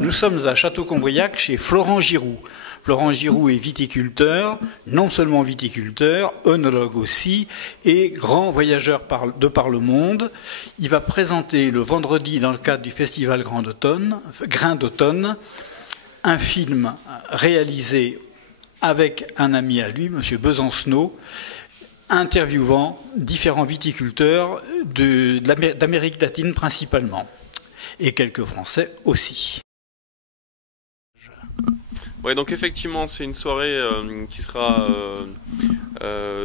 Nous sommes à Château-Combriac chez Florent Giroux. Florent Giroux est viticulteur, non seulement viticulteur, œnologue aussi, et grand voyageur de par le monde. Il va présenter le vendredi, dans le cadre du festival Grain d'automne, un film réalisé avec un ami à lui, M. Besancenot, interviewant différents viticulteurs d'Amérique latine principalement, et quelques Français aussi. Ouais, donc effectivement, c'est une soirée qui sera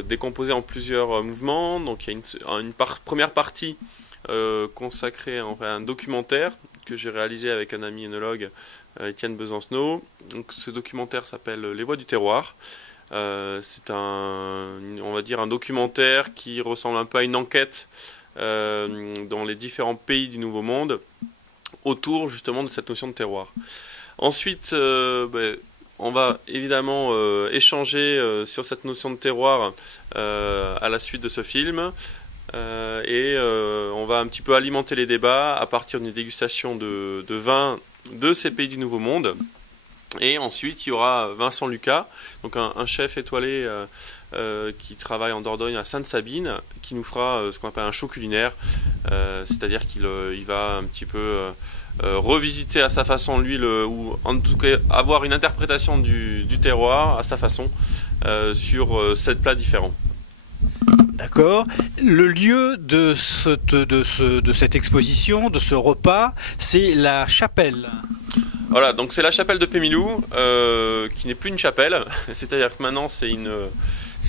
décomposée en plusieurs mouvements. Donc il y a une première partie consacrée à un documentaire que j'ai réalisé avec un ami œnologue, Étienne Besancenot. Donc ce documentaire s'appelle Les Voix du terroir. C'est on va dire un documentaire qui ressemble un peu à une enquête dans les différents pays du Nouveau Monde autour justement de cette notion de terroir. Ensuite, on va évidemment échanger sur cette notion de terroir à la suite de ce film et on va un petit peu alimenter les débats à partir d'une dégustation de vins de ces pays du Nouveau Monde. Et ensuite, il y aura Vincent Lucas, donc un chef étoilé qui travaille en Dordogne à Sainte-Sabine, qui nous fera ce qu'on appelle un show culinaire, c'est-à-dire qu'il va un petit peu revisiter à sa façon lui ou en tout cas avoir une interprétation du terroir à sa façon sur 7 plats différents. D'accord. Le lieu de cette exposition, de ce repas, c'est la chapelle. Voilà, donc c'est la chapelle de Pémilou, qui n'est plus une chapelle, c'est-à-dire que maintenant c'est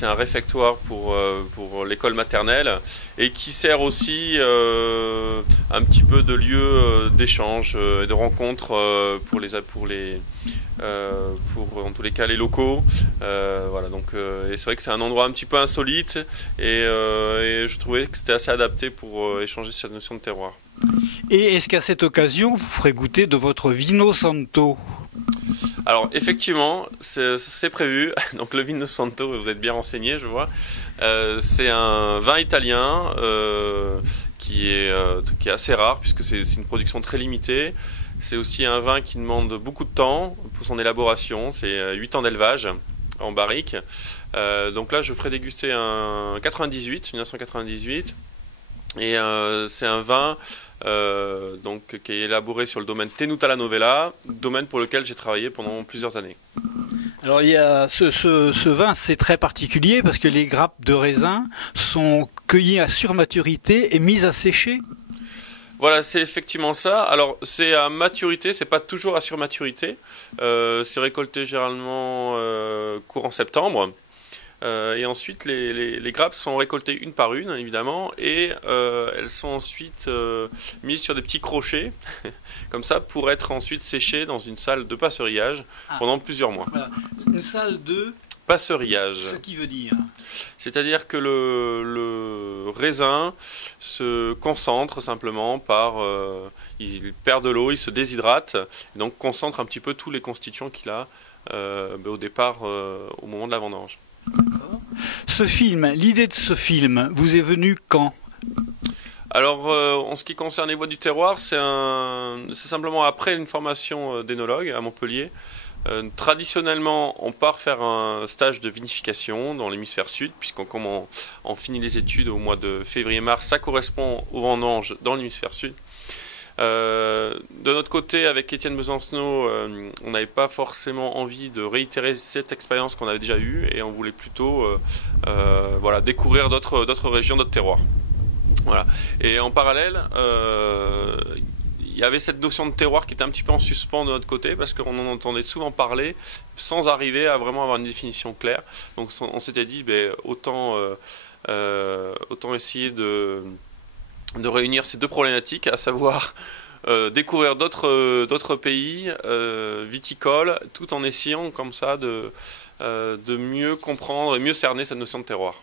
un réfectoire pour l'école maternelle et qui sert aussi un petit peu de lieu d'échange et de rencontre pour en tous les cas les locaux. Voilà, donc et c'est vrai que c'est un endroit un petit peu insolite et je trouvais que c'était assez adapté pour échanger cette notion de terroir. Et est-ce qu'à cette occasion vous ferez goûter de votre Vino Santo? Alors effectivement, c'est prévu. Donc le Vino Santo, vous êtes bien renseigné, je vois. C'est un vin italien qui est assez rare puisque c'est une production très limitée. C'est aussi un vin qui demande beaucoup de temps pour son élaboration. C'est 8 ans d'élevage en barrique. Donc là, je ferai déguster un 1998. Et c'est un vin donc qui est élaboré sur le domaine Tenuta la Novella, domaine pour lequel j'ai travaillé pendant plusieurs années. Alors il y a ce vin, c'est très particulier parce que les grappes de raisin sont cueillies à surmaturité et mises à sécher. Voilà, c'est effectivement ça. Alors c'est à maturité, c'est pas toujours à surmaturité. C'est récolté généralement courant septembre. Et ensuite, les grappes sont récoltées une par une, évidemment, et elles sont ensuite mises sur des petits crochets, comme ça, pour être ensuite séchées dans une salle de passerillage pendant plusieurs mois. Voilà. Une salle de passerillage. Ce qui veut dire? C'est-à-dire que le raisin se concentre simplement il perd de l'eau, il se déshydrate, et donc concentre un petit peu tous les constituants qu'il a au départ, au moment de la vendange. Ce film, l'idée de ce film, vous est venue quand? Alors, en ce qui concerne les voies du terroir, c'est simplement après une formation d'énologue à Montpellier. Traditionnellement, on part faire un stage de vinification dans l'hémisphère sud, comme on finit les études au mois de février-mars, ça correspond aux vendanges dans l'hémisphère sud. De notre côté, avec Étienne Besancenot, on n'avait pas forcément envie de réitérer cette expérience qu'on avait déjà eue et on voulait plutôt découvrir d'autres régions, d'autres terroirs. Voilà. Et en parallèle, il y avait cette notion de terroir qui était un petit peu en suspens de notre côté parce qu'on en entendait souvent parler sans arriver à vraiment avoir une définition claire. Donc on s'était dit autant essayer de réunir ces deux problématiques, à savoir découvrir d'autres pays viticoles, tout en essayant comme ça de mieux comprendre et mieux cerner cette notion de terroir.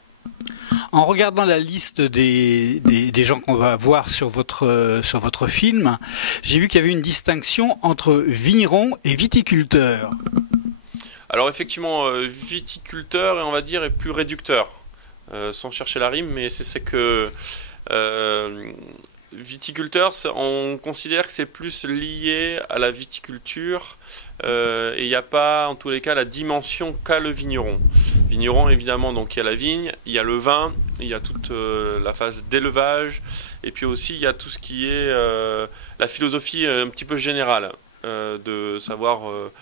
En regardant la liste des gens qu'on va voir sur votre film, j'ai vu qu'il y avait une distinction entre vigneron et viticulteur. Alors effectivement, viticulteur, on va dire, est plus réducteur, sans chercher la rime, mais c'est que viticulteur, on considère que c'est plus lié à la viticulture et il n'y a pas en tous les cas la dimension qu'a le vigneron. Vigneron évidemment, donc il y a la vigne, il y a le vin, il y a toute la phase d'élevage et puis aussi il y a tout ce qui est la philosophie un petit peu générale. De savoir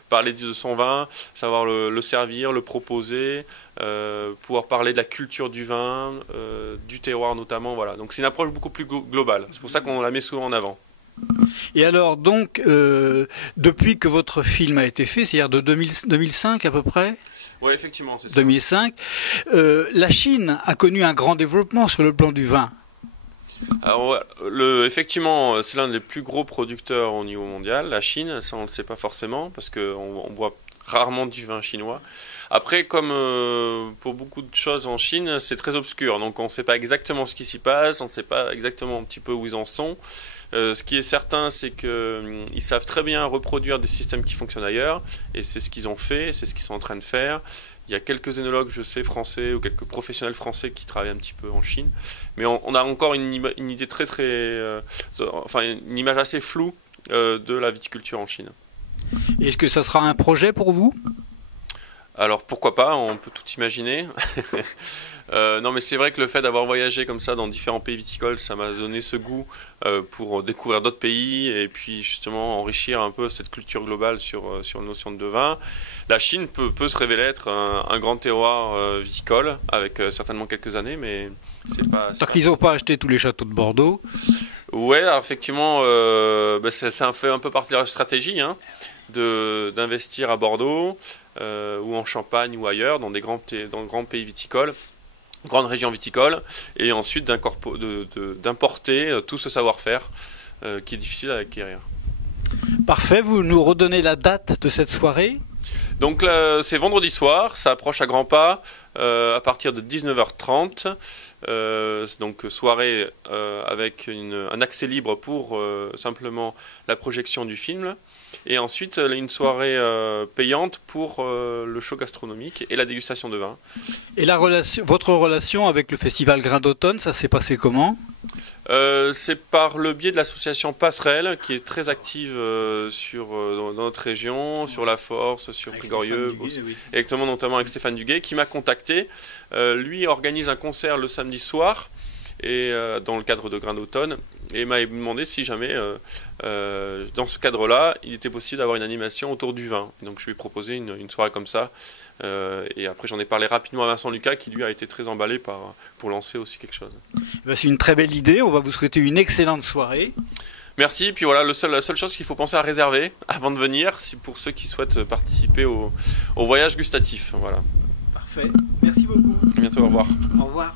parler de son vin, savoir le servir, le proposer, pouvoir parler de la culture du vin, du terroir notamment, voilà. Donc c'est une approche beaucoup plus globale. C'est pour ça qu'on la met souvent en avant. Et alors donc, depuis que votre film a été fait, c'est-à-dire de 2005 à peu près? Oui, effectivement, c'est ça. 2005, la Chine a connu un grand développement sur le plan du vin. Alors, effectivement, c'est l'un des plus gros producteurs au niveau mondial, la Chine, ça on le sait pas forcément, parce qu'on boit rarement du vin chinois. Après, comme pour beaucoup de choses en Chine, c'est très obscur, donc on ne sait pas exactement ce qui s'y passe, on ne sait pas exactement un petit peu où ils en sont. Ce qui est certain, c'est qu'ils savent très bien reproduire des systèmes qui fonctionnent ailleurs, et c'est ce qu'ils ont fait, c'est ce qu'ils sont en train de faire. Il y a quelques œnologues, je sais, français, ou quelques professionnels français qui travaillent un petit peu en Chine. Mais on a encore une idée une image assez floue de la viticulture en Chine. Est-ce que ça sera un projet pour vous? Alors pourquoi pas, on peut tout imaginer. Non mais c'est vrai que le fait d'avoir voyagé comme ça dans différents pays viticoles, ça m'a donné ce goût pour découvrir d'autres pays et puis justement enrichir un peu cette culture globale sur la notion de vin. La Chine peut se révéler être un grand terroir viticole avec certainement quelques années, mais c'est pas... Tant qu'ils n'ont pas acheté tous les châteaux de Bordeaux. Ouais, alors effectivement, ça fait un peu partie de leur stratégie, hein, d'investir à Bordeaux ou en Champagne ou ailleurs, dans grands pays viticoles, grandes régions viticoles, et ensuite d'importer tout ce savoir-faire qui est difficile à acquérir. Parfait, vous nous redonnez la date de cette soirée? Donc c'est vendredi soir, ça approche à grands pas, à partir de 19h30. Donc soirée avec un accès libre pour simplement la projection du film. Et ensuite, une soirée payante pour le show gastronomique et la dégustation de vin. Et votre relation avec le festival Grain d'Automne, ça s'est passé comment? C'est par le biais de l'association Passerelle, qui est très active dans notre région, sur La Force, sur Prigorieux, exactement, notamment avec Stéphane Duguay, qui m'a contacté. Lui organise un concert le samedi soir, et dans le cadre de Grain d'Automne, et m'a demandé si jamais, dans ce cadre-là, il était possible d'avoir une animation autour du vin. Donc je lui ai proposé une soirée comme ça, et après j'en ai parlé rapidement à Vincent Lucas, qui lui a été très emballé pour lancer aussi quelque chose. C'est une très belle idée, on va vous souhaiter une excellente soirée. Merci, puis voilà, la seule chose qu'il faut penser à réserver avant de venir, c'est pour ceux qui souhaitent participer au voyage gustatif. Voilà. Parfait, merci beaucoup. À bientôt, au revoir. Au revoir.